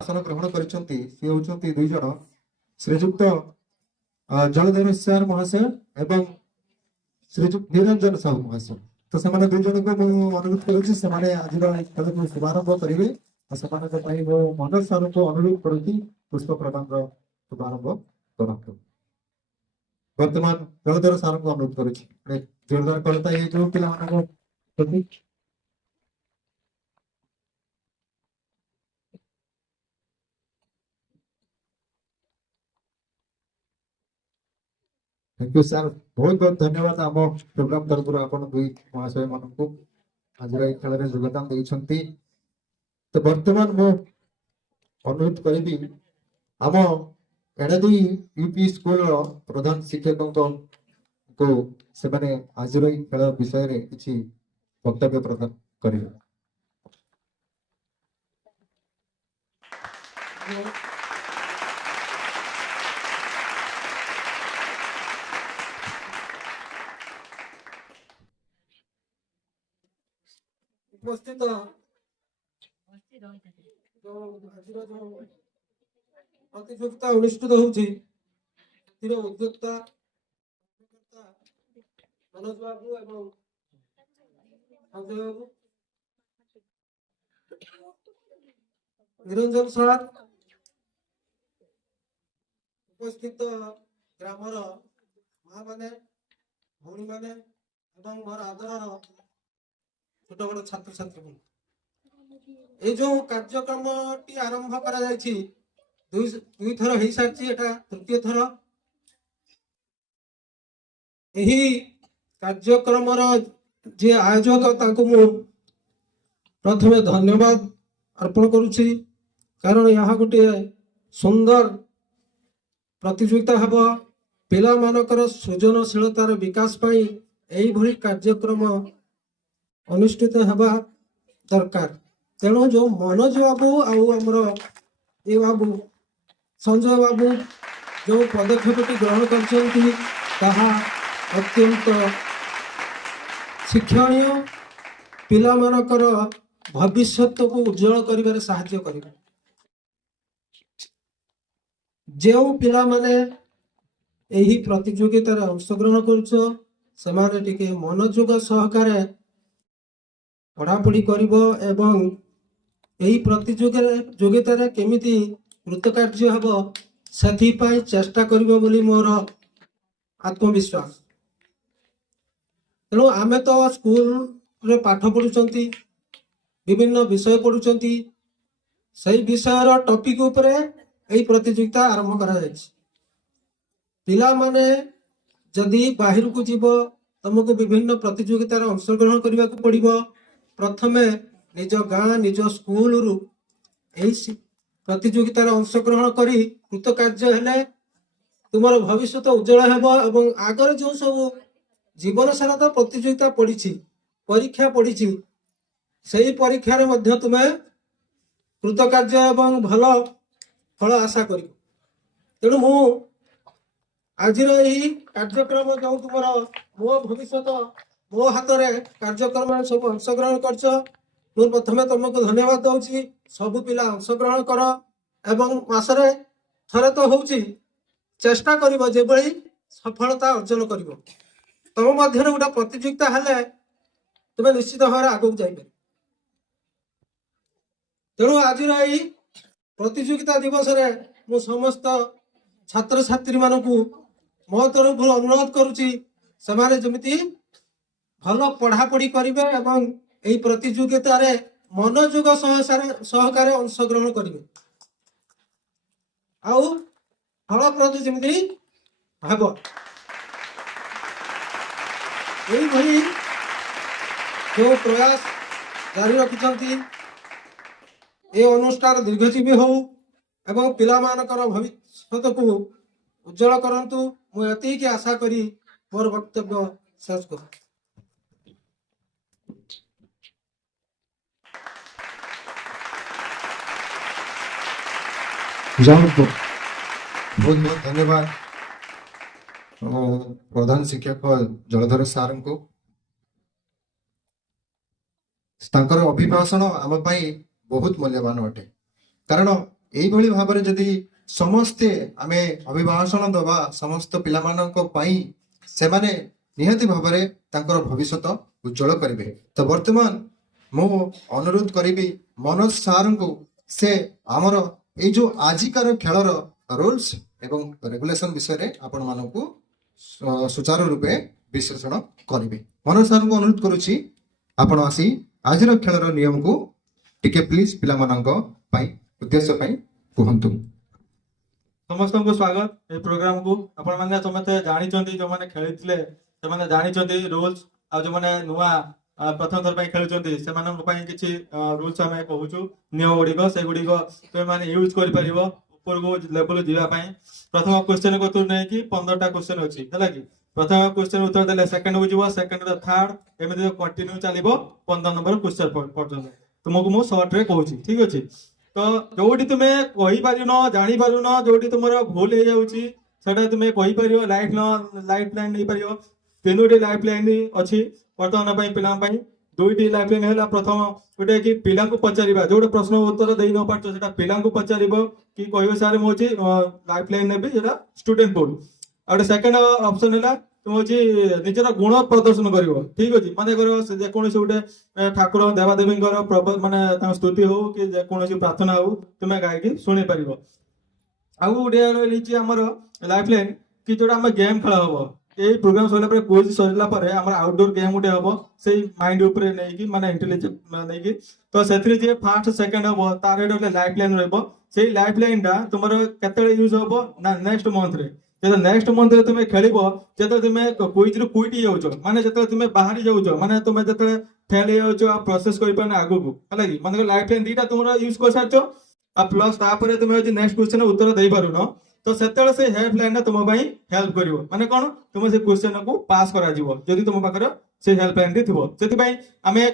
आसन ग्रहण करिसेंती सी होचंती दुई जण श्रीजुक्त जलधर सार महाशय एवं श्रीजुक्त निरंजन साहू महाशय। तो से दुई जन को अनुरोध करुच्ची से आज खेल को शुभारंभ करेंगे और मनोज सार को अनुरोध करुच्ची पुष्प प्रदान शुभारंभ करते। वर्तमान जलधर सार को अनुरोध करुच्ची जोरदार करता है जो पिला थैंक यू सर बहुत बहुत धन्यवाद आम प्रोग्राम तरफ आपन दुई महाशय मान को आज खेल में योगदान देइछंती। तो वर्तमान मो अनुरोध करी आम एडादी यूपी स्कूल प्रधान शिक्षक को से माने आज खेल विषय रे किछि वक्तव्य प्रदान करेंगे। उपस्थित प्रतियोगिता अनुष्ठित होउछि उद्योक्ता मनोज बाबू एवं बाबू निरंजन सार उपस्थित ग्रामर माँ माने भौणी माने एवं मोर आदर छोट बड़ छात्र छात्री ये जो कार्यक्रम टी आरंभ करा जायछि दुई थर हो सारी एटा तृतीय थर यही कार्यक्रम जे आयोजक तांको मु प्रथमे धन्यवाद अर्पण करुछि कारण यहाँ गोटे सुंदर प्रतियोगिता हब पिला मानकर सृजनशीलतार विकास पाई एही भली कार्यक्रम अनुष्ठित हवा दरकार। तेणु जो मनोज बाबू आमर ये बाबू संजय बाबू जो पदक्षेपटी ग्रहण करछंती ताहा अत्यंत शिक्षणीय पिला मानकर भविष्य को उज्जवल करिबारे सहायता करिबा। जो पिला माने एही प्रतियोगिता रे अंशग्रहण करछो समारे टिके मनोयोग सहकारे पढ़ापढ़ी करिबो एवं एही प्रतियोगिता रे केमिति कृतकार्य हबो सेथि पाई चेष्टा करिबो बोली मोर आत्मविश्वास। तेणु आमे तो स्कूल रे पाठ पढ़ुचंती विभिन्न विषय पढ़ुचंती सही विषयर टॉपिक उपरे एही प्रतियोगिता आरंभ करा जायछि। पिला माने जदि बाहिर को जीवो तुमको विभिन्न प्रतियोगिता रे अंशग्रहण करबा को पड़िबो। प्रथमे निज गाँ निज स्कूल रु एही प्रतियोगिता रे अंशग्रहण करी कृतकार्य हेले तुमर भविष्य उज्जवल हेबो एवं आगर जो सब जीवन सारा तो प्रतियोगिता पड़ी परीक्षा पड़ी सही परीक्षा रे मध्य तुमे कृतकार्य एवं भल फल आशा करी। तेणु मु आज कार्यक्रम जो तुम मो भविष्य मो हाथ में कार्यक्रम सब अंशग्रहण कर प्रथमे तुमको धन्यवाद दौची। सबु पिला अंशग्रहण कर एवं मासरे थरे तो होची चेष्टा करिवो जे भली सफलता अर्जन करिवो। तुम मध्य गोटे प्रतियोगिता हेले तुम निश्चित भाव आगू जाइए। तेणु आज प्रतियोगिता दिवस रे मु समस्त छात्र छात्री मानकु मो तरफ अनुरोध करुची समारे जमिति भल पढ़ापढ़ी करिवे एवं एही प्रतियोगिता रे मनोयोग सहकारे अंशग्रहण करिवे आउ फलप्रद जमिति हेबो। एही भली जो प्रयास जारी रखिछंती ए अनुष्ठान दीर्घजीवी हो एवं पिला मानकर भविष्य को उज्जवल करंतु मु एतिकी आशा करी मोर वक्तव्य शेष कर। बहुत बहुत धन्यवाद प्रधान शिक्षक जलधर सार को अभिभाषण आम बहुत मूल्यवान अटे कारण এইଭଳି ଭାବରେ ଯଦି ସମସ୍ତେ ଆମେ ଅଭିଭାଷଣ ଦେବା ସମସ୍ତ ପିଲାମାନଙ୍କ ପାଇଁ ସେମାନେ ନିହାତି ଭାବରେ ତାଙ୍କର ଭବିଷ୍ୟତ ଉଜ୍ଜଳ କରିବେ। ତ ବର୍ତ୍ତମାନ ମୁଁ ଅନୁରୋଧ କରିବି ମନୋଜ ସାର୍ଙ୍କୁ ସେ ଆମର ଏଇ ଯୋଉ ଆଜିକାର ଖେଳର ରୁଲ୍ସ ଏବଂ ରେଗୁଲେସନ ବିଷୟରେ ଆପଣମାନଙ୍କୁ ସୁଚାରୁ ରୂପେ ବିଶ୍ଳେଷଣ କରିବେ। ମନୋଜ ସାର୍ଙ୍କୁ ଅନୁରୋଧ କରୁଛି ଆପଣ ଆସି ଆଜିର ଖେଳର ନିୟମକୁ ଟିକେ ପ୍ଲିଜ ପିଲାମାନଙ୍କ ପାଇଁ ଉଦ୍ଦେଶ୍ୟ ପାଇଁ କୁହନ୍ତୁ। ସମସ୍ତଙ୍କୁ ସ୍ୱାଗତ ଏ ପ୍ରୋଗ୍ରାମକୁ। ଆପଣମାନେ ସମସ୍ତେ ଜାଣିଛନ୍ତି, ଯେଉଁମାନେ ଖେଳିଥିଲେ ସେମାନେ ଜାଣିଛନ୍ତି ରୁଲ୍ସ, ଆଉ ଯେଉଁମାନେ ନୂଆ ପ୍ରଥମ ଥର ପାଇଁ ଖେଳୁଛନ୍ତି ସେମାନଙ୍କ ପାଇଁ କିଛି ରୁଲ୍ସ ଆମେ କହୁଛୁ। ନିୟମ ଗୁଡ଼ିକ ସେଗୁଡ଼ିକ ତୁମେମାନେ ୟୁଜ୍ କରିପାରିବ ଉପରକୁ ଲେବଲ ଯିବା ପାଇଁ। ପ୍ରଥମ କ୍ୱେଶ୍ଚନ କତରୁ ନେଇକି 15ଟା କ୍ୱେଶ୍ଚନ ଅଛି, ହେଲା କି। ପ୍ରଥମ କ୍ୱେଶ୍ଚନ ଉତ୍ତର ଦେଲେ ସେକେଣ୍ଡକୁ ଯିବ, ସେକେଣ୍ଡ ଥାର୍ଡ, ଏମିତି କଣ୍ଟିନ୍ୟୁ ଚାଲିବ 15 ନମ୍ବର କ୍ୱେଶ୍ଚନ ପର୍ଯ୍ୟନ୍ତ। ତୁମକୁ ମୁଁ ସର୍ଟରେ କହୁଛି, ଠିକ ଅଛି। ତ ଯୋଉଠି ତୁମେ କହିପାରୁନ, ଜାଣିପାରୁନ, ଯୋଉଠି ତୁମର ଭୁଲ ହେଇଯାଉଛି ସେଟା ତୁମେ କହିପାରିବ। ଲାଇଫ ଲାଇନ ନେଇପାରିବ। 3ଟି ଲାଇଫ ଲାଇନ ଅଛି ବର୍ତ୍ତମାନ ପାଇଁ ପିଲାଙ୍କ ପାଇଁ। 2ଟି ଲାଇଫ ଲାଇନ ହେଲା, ପ୍ରଥମ ଗୋଟେ କି ପିଲାଙ୍କୁ ପଚାରିବା, ଯୋଉଟା ପ୍ରଶ୍ନ ଉତ୍ତର ଦେଇ ନ ପାରୁଛ ସେଟା ପିଲାଙ୍କୁ ପଚାରିବ କି କହିବ ସାର୍ ମୁଁ ହଉଛି ଲାଇଫ ଲାଇନ ନେବି, ସେଟା ଷ୍ଟୁଡେଣ୍ଟ ବୋର୍ଡ। ଆଉ ଗୋଟେ ସେକେଣ୍ଡ ଅପସନ ହେଲା ତୁମେ ହଉଛି ନିଜର ଗୁଣ ପ୍ରଦର୍ଶନ କରିବ, ଠିକ ଅଛି। ମାନେ କର ଯେକୌଣସି ଗୋଟେ ଠାକୁର ଦେବାଦେବୀଙ୍କର ମାନେ ତାଙ୍କ ସ୍ତୁତି ହଉ କି ଯେକୌଣସି ପ୍ରାର୍ଥନା ହଉ ତୁମେ ଗାଇକି ଶୁଣି ପାରିବ। ଆଉ ଗୋଟେ ରହିଛି ଆମର ଲାଇଫ ଲାଇନ କି ଯୋଉଟା ଆମେ ଗେମ୍ ଖେଳ ହବ। ଏଇ ପ୍ରୋଗ୍ରାମ ସରିଲା ପରେ କୁଇଜ ସରିଲା ପରେ ଆମର ଆଉଟଡୋର ଗେମ୍ ଗୋଟେ ହବ, ସେଇ ମାଇଣ୍ଡ ଉପରେ ନେଇକି ମାନେ ଇଣ୍ଟେଲିଜେନ୍ସ ନେଇକି। ତ ସେଥିରେ ଯିଏ ଫାର୍ଷ୍ଟ ସେକେଣ୍ଡ ହବ ତାର ଗୋଟେ ଲାଇଫ ଲାଇନ ରହିବ। ସେଇ ଲାଇଫ ଲାଇନ ଟା ତୁମର କେତେବେଳେ ୟୁଜ ହବ ନା ନେକ୍ସଟ ମନ୍ଥରେ। ଯେତେବେଳେ ନେକ୍ସଟ ମନ୍ଥରେ ତୁମେ ଖେଳିବ, ଯେତେବେଳେ ତୁମେ କୁଇଜରୁ କୁଇଟ୍ ହେଇଯାଉଛ, ମାନେ ଯେତେବେଳେ ତୁମେ ବାହାରି ଯାଉଛ, ମାନେ ତୁମେ ଯେତେବେଳେ ଫେଲ ହେଇଯାଉଛ ଆଉ ପ୍ରୋସେସ କରିପାରୁନ ଆଗକୁ, ହେଲା କି। ମାନେ ଲାଇଫ ଲାଇନ 2ଟା ତୁମର ୟୁଜ କରିସାରିଛ ଆଉ ପ୍ଲସ୍ ତାପରେ ତୁମେ ଯଦି ନେକ୍ସଟ କ୍ୱେଶ୍ଚନ ଉତ୍ତର ଦେଇପାରୁନ, ତ ସେତେବେଳେ ସେ ହେଲ୍ପ ଲାଇନଟା ତୁମ ପାଇଁ ହେଲ୍ପ କରିବ। ମାନେ କ'ଣ, ତୁମେ ସେ କ୍ୱେଶ୍ଚନକୁ ପାସ୍ କରାଯିବ ଯଦି ତୁମ ପାଖରେ ସେ ହେଲ୍ପ ଲାଇନଟି ଥିବ। ସେଥିପାଇଁ ଆମେ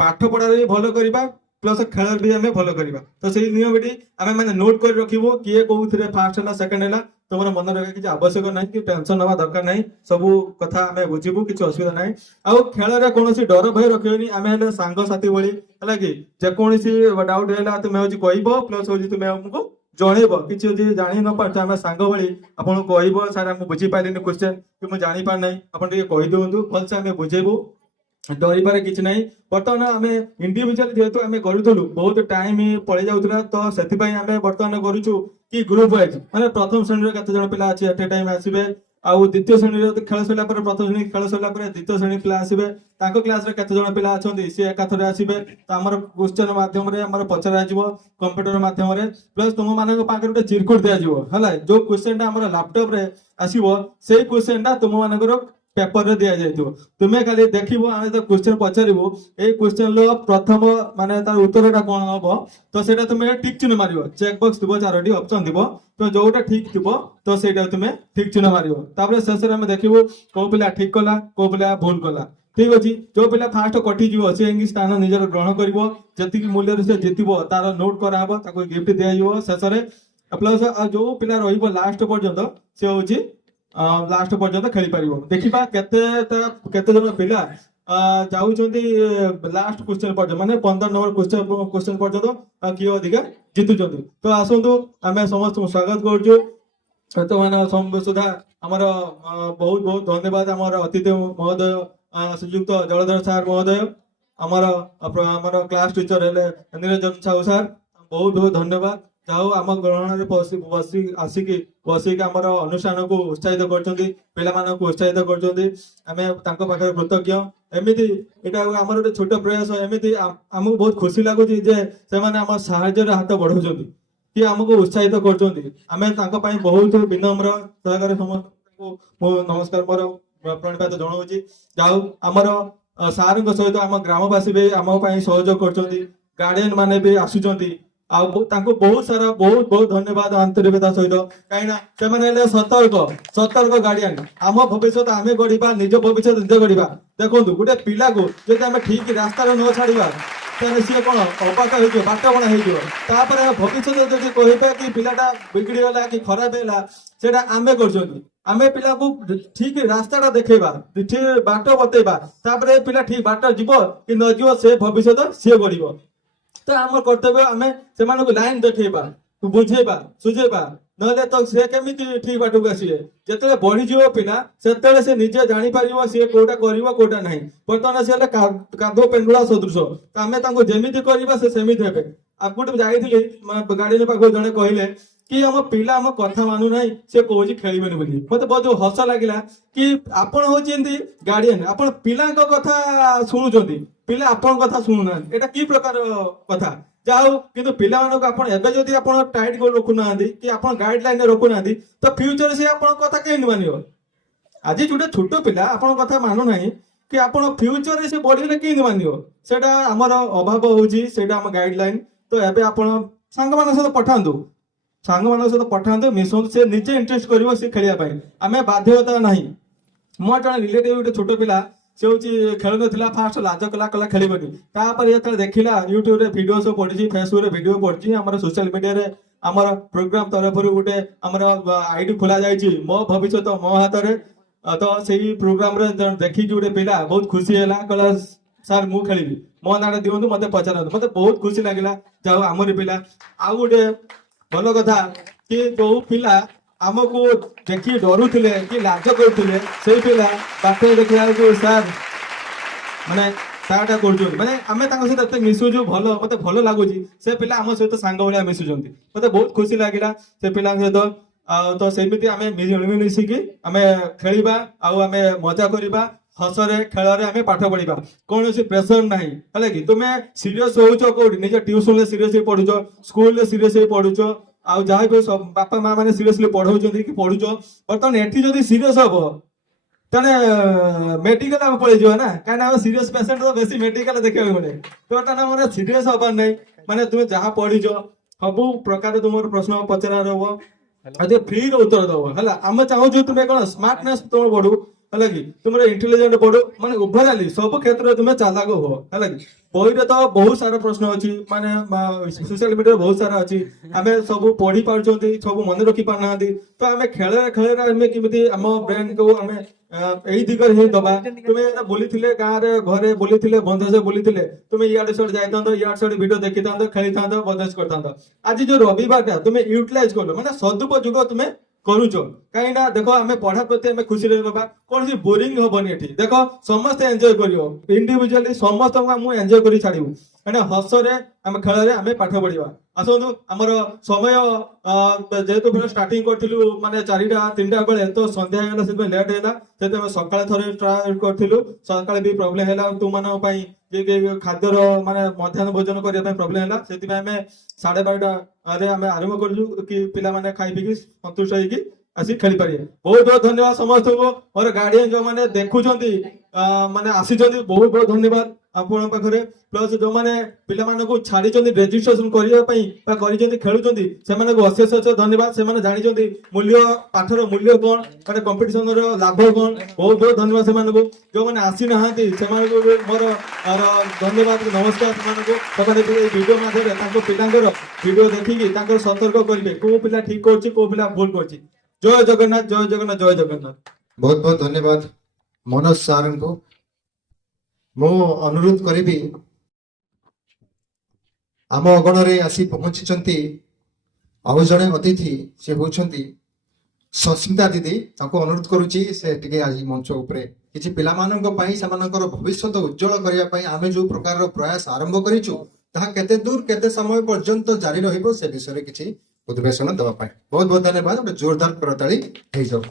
ପାଠ ପଢାରେ ବି ଭଲ କରିବା, ପ୍ଲସ୍ ଖେଳରେ ବି ଆମେ ଭଲ କରିବା। ତ ସେଇ ନିୟମଟି ଆମେ ମାନେ ନୋଟ୍ କରି ରଖିବୁ, କିଏ କୋଉଥିରେ ଫାର୍ଷ୍ଟ ହେଲା ସେକେଣ୍ଡ ହେଲା। ତୁମର ମନେ ରଖିବା କିଛି ଆବଶ୍ୟକ ନାହିଁ, କି ଟେନସନ ନେବା ଦରକାର ନାହିଁ। ସବୁ କଥା ଆମେ ବୁଝିବୁ, କିଛି ଅସୁବିଧା ନାହିଁ। ଆଉ ଖେଳରେ କୌଣସି ଡର ଭୟ ରଖିବନି। ଆମେ ହେଲେ ସାଙ୍ଗସାଥି ଭଳି, ହେଲା କି। ଯେକୌଣସି ଡାଉଟ ହେଲା ତୁମେ ହଉଛି କହିବ, ପ୍ଲସ୍ ହଉଛି ତୁମେ ଆମକୁ ଜଣେଇବ। କିଛି ଯଦି ଜାଣି ନ ପାରୁଛ ଆମେ ସାଙ୍ଗ ଭଳି ଆପଣଙ୍କୁ କହିବ, ସାର୍ ମୁଁ ବୁଝିପାରିଲିନି କ୍ୱେଶ୍ଚନ କି ମୁଁ ଜାଣିପାରୁନାହିଁ, ଆପଣ ଟିକେ କହିଦିଅନ୍ତୁ, ଭଲସେ ଆମେ ବୁଝେଇବୁ। ଡରିବାରେ କିଛି ନାହିଁ। ବର୍ତ୍ତମାନ ଆମେ ଇଣ୍ଡିଭିଜୁଆଲ ଯେହେତୁ ଆମେ କରୁଥିଲୁ ବହୁତ ଟାଇମ ପଳେଇ ଯାଉଥିଲା, ତ ସେଥିପାଇଁ ଆମେ ବର୍ତ୍ତମାନ କରୁଛୁ କି ଗ୍ରୁପ ୱାଇଜ। ମାନେ ପ୍ରଥମ ଶ୍ରେଣୀରେ କେତେ ଜଣ ପିଲା ଅଛି ଏଟ୍ ଏ ଟାଇମ ଆସିବେ, ଆଉ ଦ୍ୱିତୀୟ ଶ୍ରେଣୀରେ ଖେଳ ସରିଲା ପରେ, ପ୍ରଥମ ଶ୍ରେଣୀ ଖେଳ ସରିଲା ପରେ ଦ୍ୱିତୀୟ ଶ୍ରେଣୀ ପିଲା ଆସିବେ, ତାଙ୍କ କ୍ଲାସରେ କେତେ ଜଣ ପିଲା ଅଛନ୍ତି ସିଏ ଏକାଥରେ ଆସିବେ। ତ ଆମର କ୍ୱେଶ୍ଚନ ମାଧ୍ୟମରେ ଆମର ପଚରାଯିବ କମ୍ପ୍ୟୁଟର ମାଧ୍ୟମରେ। ପ୍ଲସ୍ ତୁମମାନଙ୍କ ପାଖରେ ଗୋଟେ ଚିରକୁଟ ଦିଆଯିବ, ହେଲା। ଯୋଉ କ୍ୱେଶ୍ଚନଟା ଆମର ଲାପଟପରେ ଆସିବ ସେଇ କ୍ୱେଶ୍ଚନଟା ତୁମମାନଙ୍କର ପେପରରେ ଦିଆଯାଇଥିବ। ତୁମେ ଖାଲି ଦେଖିବ, ଆମେ ତ କ୍ୱେଶ୍ଚନ ପଚାରିବୁ, ଏଇ କ୍ୱେଶ୍ଚନର ପ୍ରଥମ ମାନେ ତାର ଉତ୍ତରଟା କ'ଣ ହବ, ତ ସେଇଟା ତୁମେ ଠିକ ଚିହ୍ନ ମାରିବ। ଚେକ୍ ବକ୍ସ ଥିବ, 4ଟି ଅପସନ ଥିବ, ତ ଯୋଉଟା ଠିକ ଥିବ ତ ସେଇଟା ତୁମେ ଠିକ ଚିହ୍ନ ମାରିବ। ତାପରେ ଶେଷରେ ଆମେ ଦେଖିବୁ କୋଉ ପିଲା ଠିକ କଲା, କୋଉ ପିଲା ଭୁଲ କଲା, ଠିକ ଅଛି। ଯୋଉ ପିଲା ଫାଷ୍ଟ କଟିଯିବ ସେ ସ୍ଥାନ ନିଜର ଗ୍ରହଣ କରିବ। ଯେତିକି ମୂଲ୍ୟରେ ସେ ଜିତିବ ତାର ନୋଟ କରାହବ, ତାକୁ ଗିଫ୍ଟ ଦିଆଯିବ ଶେଷରେ। ପ୍ଲସ୍ ଯୋଉ ପିଲା ରହିବ ଲାଷ୍ଟ ପର୍ଯ୍ୟନ୍ତ ସେ ହଉଛି ଲାଷ୍ଟ ପର୍ଯ୍ୟନ୍ତ ଖେଳିପାରିବ। ଦେଖିବା କେତେ ଜଣ ପିଲା ଯାଉଛନ୍ତି ଲାଷ୍ଟ କ୍ୱେଶ୍ଚନ ପର୍ଯ୍ୟନ୍ତ, ମାନେ 15 ନମ୍ବର କ୍ୱେଶ୍ଚନ ପର୍ଯ୍ୟନ୍ତ କିଏ ଅଧିକା ଜିତୁଛନ୍ତି। ତ ଆସନ୍ତୁ ଆମେ ସମସ୍ତଙ୍କୁ ସ୍ୱାଗତ କରୁଛୁ। ବର୍ତ୍ତମାନ ସୁଦ୍ଧା ଆମର ବହୁତ ବହୁତ ଧନ୍ୟବାଦ ଆମର ଅତିଥି ମହୋଦୟ, ଶ୍ରୀଯୁକ୍ତ ଜଳଧର ସାର୍ ମହୋଦୟ, ଆମର କ୍ଲାସ ଟିଚର ହେଲେ ନିରଞ୍ଜନ ସାହୁ ସାର୍, ବହୁତ ବହୁତ ଧନ୍ୟବାଦ। ଯାହା ହଉ ଆମ ଗ୍ରହଣରେ ବସିକି ଆମର ଅନୁଷ୍ଠାନକୁ ଉତ୍ସାହିତ କରୁଛନ୍ତି, ପିଲାମାନଙ୍କୁ ଉତ୍ସାହିତ କରୁଛନ୍ତି। ଆମେ ତାଙ୍କ ପାଖରେ କୃତଜ୍ଞ। ଏମିତି ଏଇଟା ଆମର ଗୋଟେ ଛୋଟ ପ୍ରୟାସ, ଏମିତି ଆମକୁ ବହୁତ ଖୁସି ଲାଗୁଛି ଯେ ସେମାନେ ଆମ ସାହାଯ୍ୟରେ ହାତ ବଢାଉଛନ୍ତି କି ଆମକୁ ଉତ୍ସାହିତ କରୁଛନ୍ତି। ଆମେ ତାଙ୍କ ପାଇଁ ବହୁତ ବିନମ୍ର ସହକାରେ ସମସ୍ତଙ୍କୁ ମୁଁ ନମସ୍କାର ମୋର ପ୍ରଣିପାତ ଜଣାଉଛି। ଯାହା ହଉ ଆମର ସାର୍ଙ୍କ ସହିତ ଆମ ଗ୍ରାମବାସୀ ବି ଆମ ପାଇଁ ସହଯୋଗ କରୁଛନ୍ତି, ଗାର୍ଡିଆନ ମାନେ ବି ଆସୁଛନ୍ତି। ଆଉ ତାଙ୍କୁ ବହୁତ ବହୁତ ଧନ୍ୟବାଦ ଆନ୍ତରିକତା ସହିତ, କାହିଁକିନା ସେମାନେ ହେଲେ ସତର୍କ ଗାର୍ଡିଆନ। ଆମ ଭବିଷ୍ୟତ ଆମେ ଗଢିବା, ନିଜ ଭବିଷ୍ୟତ ନିଜେ ଗଢିବା। ଦେଖନ୍ତୁ ଗୋଟେ ପିଲାକୁ ଯଦି ଆମେ ଠିକ ରାସ୍ତାରେ ନ ଛାଡିବା ତାହେଲେ ସିଏ କ'ଣ ଅବାକ ହେଇଯିବ, ବାଟବଣା ହେଇଯିବ। ତାପରେ ଭବିଷ୍ୟତ ଯଦି କହିବା କି ପିଲାଟା ବିଗିଡିଗଲା କି ଖରାପ ହେଲା, ସେଟା ଆମେ କରୁଛନ୍ତି। ଆମେ ପିଲାକୁ ଠିକ ରାସ୍ତାଟା ଦେଖେଇବା, ଠିକ ବାଟ ବତେଇବା, ତାପରେ ପିଲା ଠିକ ବାଟ ଯିବ କି ନ ଯିବ ସେ ଭବିଷ୍ୟତ ସିଏ ଗଢିବ। ତ ଆମର କର୍ତ୍ତବ୍ୟ ଆମେ ସେମାନଙ୍କୁ ଲାଇନ ଦେଖେଇବା, ବୁଝେଇବା ସୁଝେଇବା, ନହେଲେ ତ ସେ କେମିତି ଠିକ ବାଟକୁ ଆସିବେ। ଯେତେବେଳେ ବଢିଯିବ ପିଲା ସେତେବେଳେ ସେ ନିଜେ ଜାଣିପାରିବ ସିଏ କୋଉଟା କରିବ କୋଉଟା ନାହିଁ। ବର୍ତ୍ତମାନ ସେ ହେଲେ କାଦୁଅ ପେଣ୍ଡୁଳା ସଦୃଶ, ତ ଆମେ ତାଙ୍କୁ ଯେମିତି କରିବା ସେ ସେମିତି ହେବେ। ଆଉ ଗୋଟେ ଯାଇଥିଲି ଗାର୍ଡିଆନ ପାଖକୁ, ଜଣେ କହିଲେ କି ଆମ ପିଲା ଆମ କଥା ମାନୁନାହିଁ, ସେ କହୁଛି ଖେଳିବେନି ବୋଲି। ମତେ ବହୁତ ହସ ଲାଗିଲା କି ଆପଣ ହଉଛନ୍ତି ଗାର୍ଡିଆନ, ଆପଣ ପିଲାଙ୍କ କଥା ଶୁଣୁଛନ୍ତି, ପିଲା ଆପଣଙ୍କ କଥା ଶୁଣୁନାହାନ୍ତି, ଏଇଟା କି ପ୍ରକାର କଥା। ଯାହା ହଉ, କିନ୍ତୁ ପିଲାମାନଙ୍କୁ ଆପଣ ଏବେ ଯଦି ଆପଣ ଟାଇଟ୍ କରି ରଖୁନାହାନ୍ତି କି ଆପଣ ଗାଇଡ ଲାଇନରେ ରଖୁନାହାନ୍ତି, ତ ଫ୍ୟୁଚର ସେ ଆପଣଙ୍କ କଥା କେମିତି ମାନିବ। ଆଜି ଯୋଉଟା ଛୋଟ ପିଲା ଆପଣଙ୍କ କଥା ମାନୁନାହିଁ, କି ଆପଣ ଫ୍ୟୁଚରରେ ସେ ବଢିଲେ କେମିତି ମାନିବ। ସେଇଟା ଆମର ଅଭାବ ହଉଛି, ସେଇଟା ଆମ ଗାଇଡ ଲାଇନ। ତ ଏବେ ଆପଣ ସାଙ୍ଗମାନଙ୍କ ସହିତ ପଠାନ୍ତୁ, ସାଙ୍ଗମାନଙ୍କ ସହିତ ପଠାନ୍ତୁ, ମିଶନ୍ତୁ, ସେ ନିଜେ ଇଣ୍ଟରେଷ୍ଟ କରିବ ସେ ଖେଳିବା ପାଇଁ, ଆମେ ବାଧ୍ୟତା ନାହିଁ। ମୋର ଜଣେ ରିଲେଟିଭ ଗୋଟେ ଛୋଟ ପିଲା, ସେ ହଉଛି ଖେଳୁନଥିଲା, ଫାଷ୍ଟ ଲାଜ କଲା, କଲା ଖେଳିବନି। ତାପରେ ଯେତେବେଳେ ଦେଖିଲା ୟୁଟ୍ୟୁବରେ ଭିଡିଓ ସବୁ ପଡିଛି, ଫେସବୁକରେ ଭିଡିଓ ପଡିଛି, ଆମର ସୋସିଆଲ ମିଡିଆରେ ଆମର ପ୍ରୋଗ୍ରାମ ତରଫରୁ ଗୋଟେ ଆମର ଆଇଡି ଖୋଲା ଯାଇଛି, ମୋ ଭବିଷ୍ୟତ ମୋ ହାତରେ। ତ ସେଇ ପ୍ରୋଗ୍ରାମରେ ଦେଖିକି ଗୋଟେ ପିଲା ବହୁତ ଖୁସି ହେଲା, କହିଲା ସାର୍ ମୁଁ ଖେଳିବି, ମୋ ନାଁରେ ଦିଅନ୍ତୁ, ମତେ ପଚାରନ୍ତୁ। ମତେ ବହୁତ ଖୁସି ଲାଗିଲା, ଯାହା ହଉ ଆମରି ପିଲା। ଆଉ ଗୋଟେ ଭଲ କଥା କି ଯୋଉ ପିଲା ଆମକୁ ଦେଖି ଡରୁଥିଲେ କି ଲାଜ କରୁଥିଲେ, ସେଇ ପିଲା ପାଖରେ ଦେଖିଲା ବେଳକୁ ସାର୍ ମାନେ ସାର୍ଟା କରୁଛନ୍ତି, ମାନେ ଆମେ ତାଙ୍କ ସହିତ ଏତେ ମିଶୁଛୁ, ଭଲ ମତେ ଭଲ ଲାଗୁଛି। ସେ ପିଲା ଆମ ସହିତ ସାଙ୍ଗ ଭଳିଆ ମିଶୁଛନ୍ତି, ମତେ ବହୁତ ଖୁସି ଲାଗିଲା ସେ ପିଲାଙ୍କ ସହିତ। ଆଉ ତ ସେମିତି ଆମେ ମିଳିମିଶିକି ଆମେ ଖେଳିବା, ଆଉ ଆମେ ମଜା କରିବା, ହସରେ ଖେଳରେ ଆମେ ପାଠ ପଢିବା, କୌଣସି ପ୍ରେସର ନାହିଁ। ହେଲା କି ତୁମେ ସିରିୟସ ହଉଛ କୋଉଠି, ନିଜ ଟ୍ୟୁସନରେ ସିରିୟସ ହେଇ ପଢୁଛ, ସ୍କୁଲରେ ସିରିୟସ ହେଇ ପଢୁଛ, ଆଉ ଯାହା ବି ବାପା ମା ମାନେ ସିରିୟସଲି ପଢଉଛନ୍ତି କି ପଢୁଛ, ବର୍ତ୍ତମାନ ଏଠି ଯଦି ସିରିୟସ ହବ ତାହେଲେ ମେଡିକାଲ ଆମେ ପଳେଇଯିବା ନା, କାହିଁକିନା ଆମେ ସିରିୟସ ପେସେଣ୍ଟ ବେଶୀ ମେଡିକାଲ ଦେଖିବାକୁ ମିଳେ। ତ ବର୍ତ୍ତମାନ ଆମର ସିରିୟସ ହବାର ନାହିଁ, ମାନେ ତୁମେ ଯାହା ପଢିଛ ସବୁ ପ୍ରକାର ତୁମର ପ୍ରଶ୍ନ ପଚରା ହବ, ଆଉ ଟିକେ ଫ୍ରିରେ ଉତ୍ତର ଦବ। ହେଲା, ଆମେ ଚାହୁଁଛୁ ତୁମେ କଣ ସ୍ମାର୍ଟନେସ ତୁମ ବଢୁ, ହେଲା କି ତୁମର ଇଣ୍ଟେଲିଜେଣ୍ଟ ବଢୁ, ମାନେ ଓଭରାଲି ସବୁ କ୍ଷେତ୍ରରେ ତୁମେ ଚାଲାକ ହୁଅ। ହେଲା କି ବହିରେ ତ ବହୁତ ସାରା ପ୍ରଶ୍ନ ଅଛି, ମାନେ ସୋସିଆଲ ମିଡିଆରେ ବହୁତ ସାରା ଅଛି, ଆମେ ସବୁ ପଢି ପାରୁଛନ୍ତି, ସବୁ ମନେ ରଖି ପାରୁନାହାନ୍ତି। ତ ଆମେ ଖେଳରେ ଖେଳରେ ଆମେ କେମିତି ଆମ ବ୍ରେନକୁ ଆମେ ଏଇ ଦିଗରେ ହିଁ ଦବା। ତୁମେ ବୁଲିଥିଲେ ଗାଁରେ ଘରେ ବୁଲିଥିଲେ, ବନ୍ଧୁ ସହ ବୁଲିଥିଲେ, ତୁମେ ଇଆଡେ ସିଆଡେ ଯାଇଥାନ୍ତ, ଇଆଡେ ସିଆଡେ ଭିଡିଓ ଦେଖିଥାନ୍ତ, ଖେଳିଥାନ୍ତ, ବଦମାସ କରିଥାନ୍ତ। ଆଜି ଯୋଉ ରବିବାରଟା ତୁମେ ୟୁଟିଲାଇଜ କଲ, ମାନେ ସଦୁପଯୋଗ ତୁମେ କରୁଛ। କାହିଁକି ନା ଦେଖ, ଆମେ ପଢା ପ୍ରତି ଆମେ ଖୁସିରେ ରହିବା, କୌଣସି ବୋରିଂ ହବନି ଏଠି। ଦେଖ ସମସ୍ତେ ଏନ୍ଜୟ କରିବ, ଇଣ୍ଡିଭିଜୁଆଲି ସମସ୍ତଙ୍କୁ ମୁଁ ଏନ୍ଜୟ କରି ଛାଡିବୁ, ମାନେ ହସରେ ଆମେ ଖେଳରେ ଆମେ ପାଠ ପଢିବା। ଆସନ୍ତୁ, ଆମର ସମୟ ଯେହେତୁ ଷ୍ଟାର୍ଟିଂ କରିଥିଲୁ ମାନେ 4ଟା 3ଟା ବେଳେ, ତ ସନ୍ଧ୍ୟା ହେଇଗଲା, ସେଥିପାଇଁ ଲେଟ୍ ହେଲା। ସେଥିପାଇଁ ସକାଳେ ଥରେ ଟ୍ରାଏ କରିଥିଲୁ, ସକାଳେ ବି ପ୍ରୋବ୍ଲେମ ହେଲା ତୁମମାନଙ୍କ ପାଇଁ, ଯେ ଖାଦ୍ୟର ମାନେ ମଧ୍ୟାହ୍ନ ଭୋଜନ କରିବା ପାଇଁ ପ୍ରୋବ୍ଲେମ ହେଲା। ସେଥିପାଇଁ ଆମେ 12:30ରେ ଆମେ ଆରମ୍ଭ କରିଛୁ କି ପିଲାମାନେ ଖାଇ ପିଇକି ସନ୍ତୁଷ୍ଟ ହେଇକି ଆସି ଖେଳିପାରିବେ। ବହୁତ ବହୁତ ଧନ୍ୟବାଦ ସମସ୍ତଙ୍କୁ। ମୋର ଗାର୍ଡିଆନ ଯୋଉମାନେ ଦେଖୁଛନ୍ତି ମାନେ ଆସିଛନ୍ତି, ବହୁତ ବହୁତ ଧନ୍ୟବାଦ ଆପଣଙ୍କ ପାଖରେ। ପ୍ଲସ ଯୋଉମାନେ ପିଲାମାନଙ୍କୁ ଛାଡିଛନ୍ତି ରେଜିଷ୍ଟ୍ରେସନ କରିବା ପାଇଁ ବା କରିଛନ୍ତି ଖେଳୁଛନ୍ତି, ସେମାନଙ୍କୁ ଅଶେଷ ଅଶେଷ ଧନ୍ୟବାଦ। ସେମାନେ ଜାଣିଛନ୍ତି ମୂଲ୍ୟ, ପାଠର ମୂଲ୍ୟ କଣ, ମାନେ କମ୍ପିଟିସନର ଲାଭ କଣ। ବହୁତ ବହୁତ ଧନ୍ୟବାଦ ସେମାନଙ୍କୁ। ଯୋଉମାନେ ଆସିନାହାନ୍ତି ସେମାନଙ୍କୁ ବି ମୋର ଧନ୍ୟବାଦ, ନମସ୍କାର ସେମାନଙ୍କୁ। ସେମାନେ ଏଇ ଭିଡିଓ ମାଧ୍ୟମରେ ତାଙ୍କ ପିଲାଙ୍କର ଭିଡିଓ ଦେଖିକି ତାଙ୍କର ସତର୍କ କରିବେ, କୋଉ ପିଲା ଠିକ କରୁଛି କୋଉ ପିଲା ଭୁଲ କରୁଛି। ଜୟ ଜଗନ୍ନାଥ, ଜୟ ଜଗନ୍ନାଥ, ଜୟ ଜଗନ୍ନାଥ। ବହୁତ ବହୁତ ଧନ୍ୟବାଦ ମନୋଜ ସାରଙ୍କୁ। ମୁଁ ଅନୁରୋଧ କରିବି, ଆମ ଅଗଣରେ ଆସି ପହଞ୍ଚିଛନ୍ତି ଆଉ ଜଣେ ଅତିଥି, ସେ ହଉଛନ୍ତି ସସ୍ମିତା ଦିଦି। ତାଙ୍କୁ ଅନୁରୋଧ କରୁଛି ସେ ଟିକେ ଆଜି ମଞ୍ଚ ଉପରେ କିଛି ପିଲାମାନଙ୍କ ପାଇଁ, ସେମାନଙ୍କର ଭବିଷ୍ୟତ ଉଜ୍ଜଳ କରିବା ପାଇଁ ଆମେ ଯୋଉ ପ୍ରକାରର ପ୍ରୟାସ ଆରମ୍ଭ କରିଛୁ, ତାହା କେତେ ଦୂର କେତେ ସମୟ ପର୍ଯ୍ୟନ୍ତ ଜାରି ରହିବ ସେ ବିଷୟରେ କିଛି ଉଦ୍ବେଷଣ ଦେବା ପାଇଁ। ବହୁତ ବହୁତ ଧନ୍ୟବାଦ। ଗୋଟେ ଜୋରଦାର କରତାଳି ହେଇଯାଉ।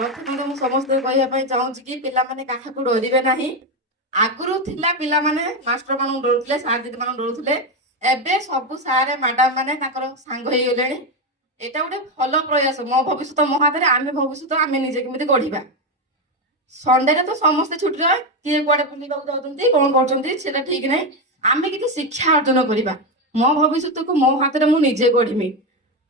ପ୍ରଥମେ ତ ମୁଁ ସମସ୍ତଙ୍କୁ କହିବା ପାଇଁ ଚାହୁଁଛି କି ପିଲାମାନେ କାହାକୁ ଡରିବେ ନାହିଁ। ଆଗରୁ ଥିଲା ପିଲାମାନେ ମାଷ୍ଟର ମାନଙ୍କୁ ଡରୁଥିଲେ, ସାର୍ ଦିଦି ମାନଙ୍କୁ ଡରୁଥିଲେ, ଏବେ ସବୁ ସାର୍ ମ୍ୟାଡାମ ମାନେ ତାଙ୍କର ସାଙ୍ଗ ହେଇଗଲେଣି। ଏଇଟା ଗୋଟେ ଭଲ ପ୍ରୟାସ, ମୋ ଭବିଷ୍ୟତ ମୋ ହାତରେ, ଆମେ ଭବିଷ୍ୟତ ଆମେ ନିଜେ କେମିତି ଗଢିବା। ସଣ୍ଡେରେ ତ ସମସ୍ତେ ଛୁଟିରେ, କିଏ କୁଆଡେ ବୁଲିବାକୁ ଯାଉଛନ୍ତି, କଣ କରୁଛନ୍ତି ସେଟା ଠିକ ନାହିଁ। ଆମେ କିଛି ଶିକ୍ଷା ଅର୍ଜନ କରିବା, ମୋ ଭବିଷ୍ୟତକୁ ମୋ ହାତରେ ମୁଁ ନିଜେ ଗଢିମି।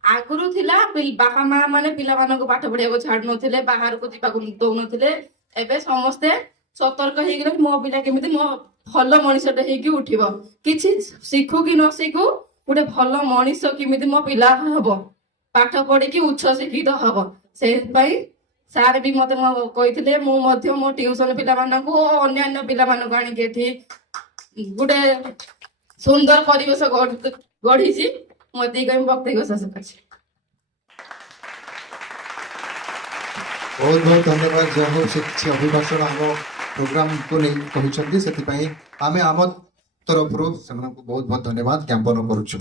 ଆଗରୁ ଥିଲା ବାପା ମା ମାନେ ପିଲାମାନଙ୍କୁ ପାଠ ପଢିବାକୁ ଛାଡୁ ନଥିଲେ, ବାହାରକୁ ଯିବାକୁ ଦଉନଥିଲେ। ଏବେ ସମସ୍ତେ ସତର୍କ ହେଇଗଲେ, ମୋ ପିଲା କେମିତି ମୋ ଭଲ ମଣିଷଟେ ହେଇକି ଉଠିବ, କିଛି ଶିଖୁ କି ନ ଶିଖୁ ଗୋଟେ ଭଲ ମଣିଷ କେମିତି ମୋ ପିଲା ହବ। ପାଠ ପଢିକି ଉଚ୍ଚ ଶିକ୍ଷିତ ହବ। ସେଇଥିପାଇଁ ସାର୍ ବି ମତେ କହିଥିଲେ, ମୁଁ ମଧ୍ୟ ମୋ ଟିଉସନ ପିଲାମାନଙ୍କୁ ଓ ଅନ୍ୟାନ୍ୟ ପିଲାମାନଙ୍କୁ ଆଣିକି ଏଠି ଗୋଟେ ସୁନ୍ଦର ପରିବେଶ ଗଢିଛି। ମୁଁ ଏତିକି କହି ବକ୍ତବ୍ୟ ଶେଷ କରିଛି। ବହୁତ ବହୁତ ଧନ୍ୟବାଦ। ଯାହା ହଉ ସେ କିଛି ଅଭିଭାଷଣ ଆମ ପ୍ରୋଗ୍ରାମକୁ ନେଇ କହିଛନ୍ତି, ସେଥିପାଇଁ ଆମେ ଆମ ତରଫରୁ ସେମାନଙ୍କୁ ବହୁତ ବହୁତ ଧନ୍ୟବାଦ ଜ୍ଞାପନ କରୁଛୁ।